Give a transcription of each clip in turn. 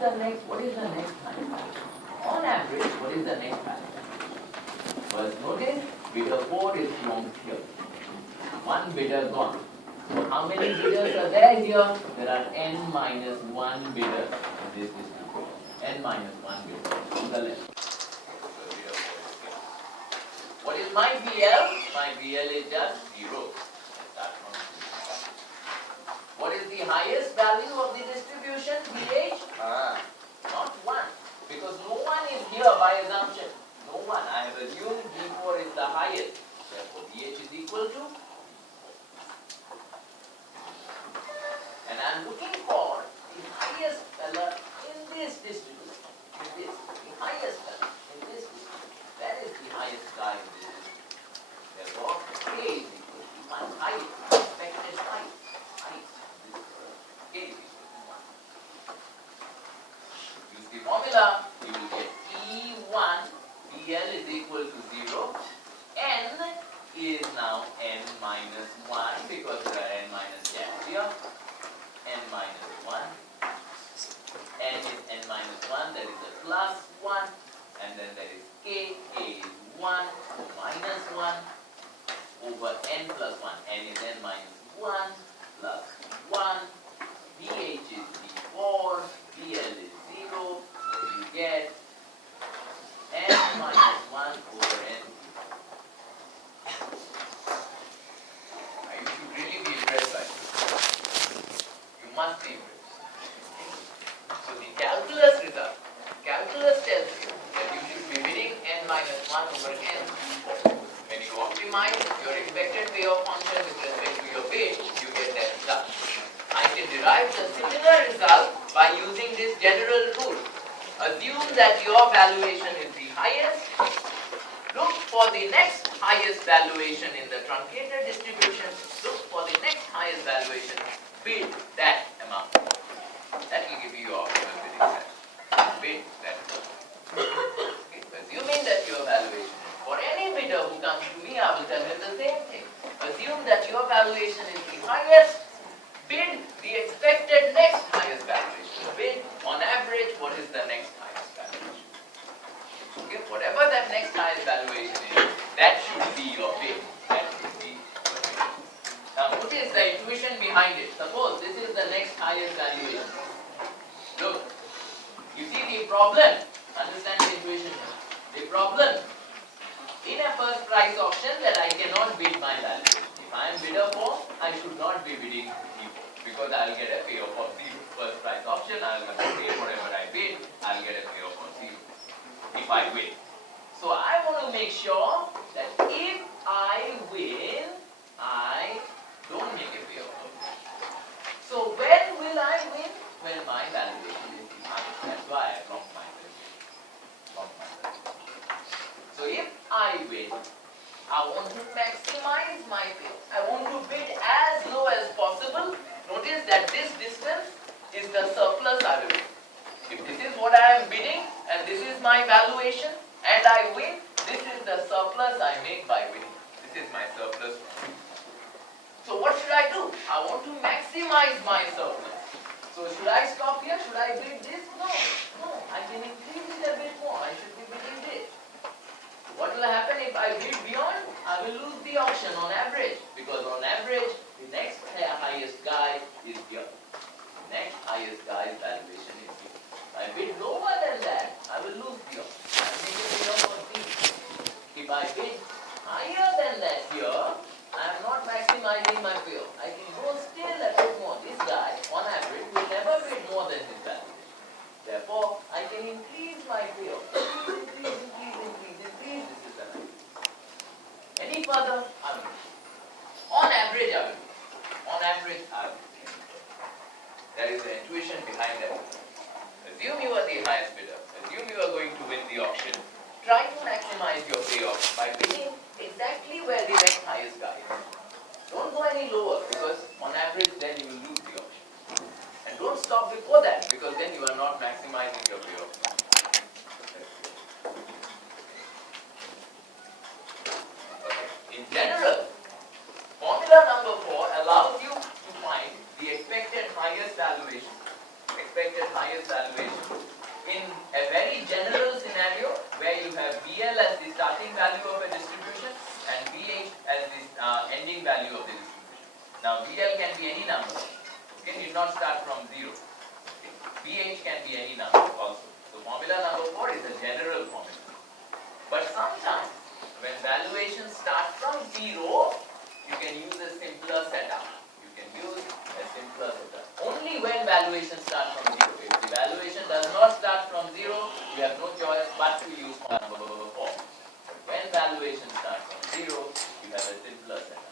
the next highest value? On average, what is the next highest value? First notice, bidder 4 is from here. One bidder gone. So how many bidders are there here? There are n minus 1 bidder in this distribution. N minus 1 bidder on the left. What is my BL? My BL is just 0. What is the highest value of the distribution? BH? Not 1. Because no one is here by assumption. No one. I have assumed B4 is the highest. Therefore, BH is equal to. And I am looking for the highest value in this distribution. The highest value in this distribution. That is the highest guy in this distribution. Therefore, K is equal to my height. Expected height. K is equal to 1. Use the formula. You will get E1 BL is equal to 0. N is now n minus 1 because there are n minus gaps here. N minus 1. N is n minus 1, that is a plus 1. And then there is K. K is 1, so minus 1 over n plus 1. N is n minus 1 plus 1. BH is B4. BL is 0. So you get n minus 1 over n. Now you should really be impressed by this. You must be impressed. So the calculus result. Calculus tells you that you should be bidding n minus 1 over n. When you optimize your expected payoff function with respect to your bid, you get that result. I can derive the similar result by using this general rule. Assume that your valuation is the highest. Look for the next highest valuation in the truncated distribution. Look for the next highest valuation. Bid that amount. That will give you your optimal bidding price. Bid that amount. Okay. Assuming that your valuation, for any bidder who comes to me, I will tell him the same thing. Assume that your valuation is the highest. Bid the expected next highest valuation. Bid on average what is the next highest valuation. Okay, whatever that next highest valuation is, that should be your bid. That should be your bid. Now notice the intuition behind it. Suppose this is the next highest valuation. Look, you see the problem. Understand the intuition. The problem in a first price auction that I cannot bid my valuation. If I am bidder 4, I should not be bidding because I will get a payoff of 0. First price option, I will pay whatever I bid, I will get a payoff of 0 if I win. So I want to make sure that if I win, I don't make a payoff of 0. So when will I win? When my valuation is the highest. That's why I lock my valuation. So if I win, I want to maximize my payoff. I want to bid as low as possible. Notice that this distance is the surplus I will win. If this is what I am bidding and this is my valuation and I win, this is the surplus I make by winning. This is my surplus. So what should I do? I want to maximize my surplus. So should I stop here? Should I bid this? No. I can increase it a bit more. I should be bidding this. What will happen if I bid beyond? I will lose the auction on average. Because on average, the next highest guy is here. The next highest guy's valuation is here. If I bid lower than that, I will lose the auction. I will make a payoff of B. If I bid higher than that here, I am not maximizing my payoff. I can go still a bit more. This guy, on average, will never bid more than his valuation. Therefore, I can increase my payoff. Increase. This is the number. Any further, I will. On average, I will. On average, I will. That is the intuition behind that. Assume you are the highest bidder. Assume you are going to win the auction. Try to maximize your payoff by bidding exactly where the next highest guy is. Don't go any lower because on average then you will lose the auction. And don't stop before that because then you are not maximizing your payoff. In general, formula number 4 allows you to find the expected highest valuation. Expected expected highest valuation in a very general scenario where you have BL as the starting value of a distribution and BH as the ending value of the distribution. Now BL can be any number, okay, need not start from 0. BH can be any number also. So formula number 4 is a general formula. But sometimes when valuations start from 0, you can use a simpler setup. You can use a simpler setup. Only when valuations start from 0. If the valuation does not start from 0, you have no choice but to use formula number 4. But when valuations start from 0, you have a simpler setup.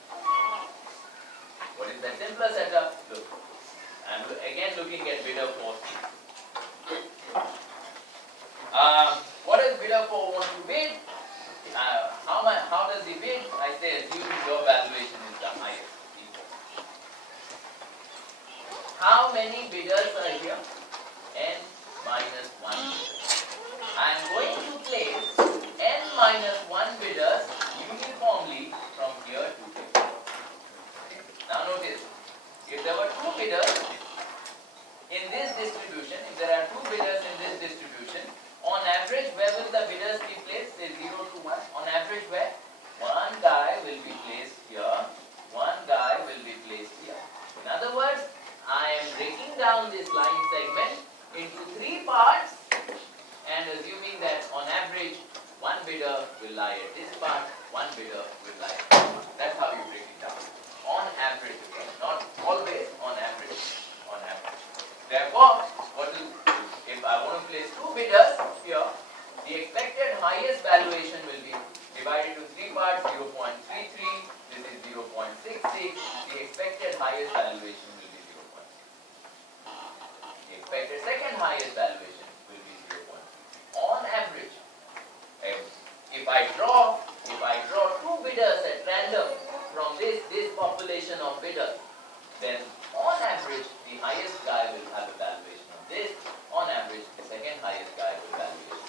What is that simpler setup? Look, I'm again looking at bidder 4. What does bidder 4 want to bid? How does he bid? I say assuming your valuation is the highest. How many bidders are here? N minus 1 bidders. I am going to place N minus 1 bidders uniformly from here to here. Now notice, if there were 2 bidders in this distribution, if there are 2 bidders in this distribution, on average, where will the bidders be placed? Say 0 to 1. On average, where? One guy will be placed here. One guy will be placed here. In other words, I am breaking down this line segment into 3 parts and assuming that on average, one bidder will lie at this part, one bidder will lie at this part. That's how you break it down. On average, okay? Not always, on average. On average. Therefore, if I want to place 2 bidders here, the expected highest valuation will be divided to 3 parts, 0.33, this is 0.66, the expected highest valuation will be 0.6. The expected second highest valuation will be 0.6. On average, if I draw 2 bidders at random from this population of bidders, then on average, the highest guy will have a valuation of this. On average, the second highest guy will valuation.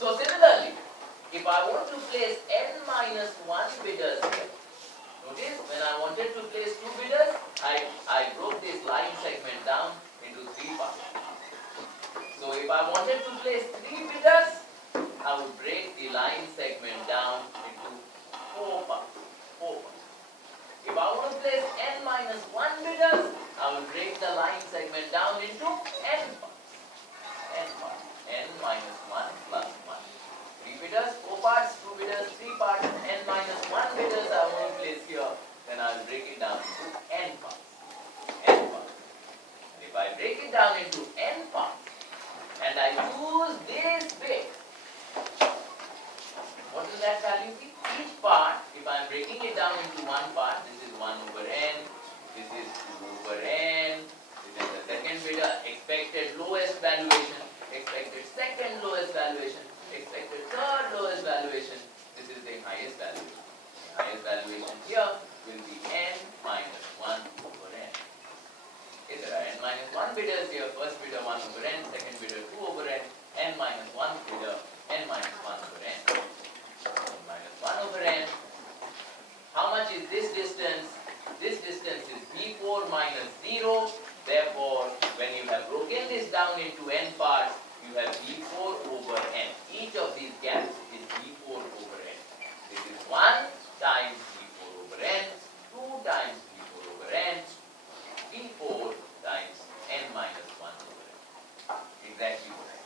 So similarly, if I want to place N minus 1 bidders here, notice when I wanted to place 2 bidders, I broke this line segment down into 3 parts. So if I wanted to place 3 bidders, I would break the line segment down into 4 parts. 4 parts. If I want to place N minus 1 bidders, I will break the line segment down into N parts. N parts. N minus 1 plus 1. 3 bidders, 4 parts, 2 bidders, 3 parts, N minus 1 bidders I want to place here, then I will break it down into N parts. N parts. And if I break it down into N parts, and I use this bit, what will that value be? Each part, if I am breaking it down into 1 part, this is 1 over N, this is 2 over N, this is the second bidder, expected lowest valuation, expected second lowest valuation, expected third lowest valuation, this is the highest valuation. The highest valuation here will be N minus 1 over N. Okay, there are N minus 1 bidders here, first bidder 1 over N, second bidder 2 over N, N minus 1 bidder, N minus 1 over N. Minus 1 over N. How much is this distance? This distance is B4 minus 0. Therefore, when you have broken this down into N parts, you have B4 over N. Each of these gaps is B4 over N. This is 1 times B4 over N, 2 times B4 over N, B4 times N minus 1 over N. Exactly what I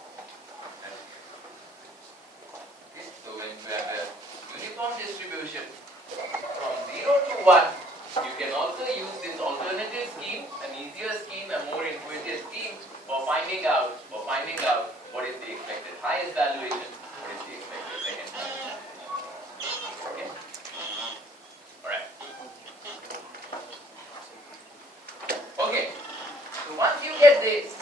said. Okay, so when you have a uniform distribution from 0 to 1, you can also use this alternative scheme, an easier scheme, a more intuitive scheme for finding out what is the expected highest valuation, what is the expected second highest valuation. Okay? Alright. Okay. So once you get this,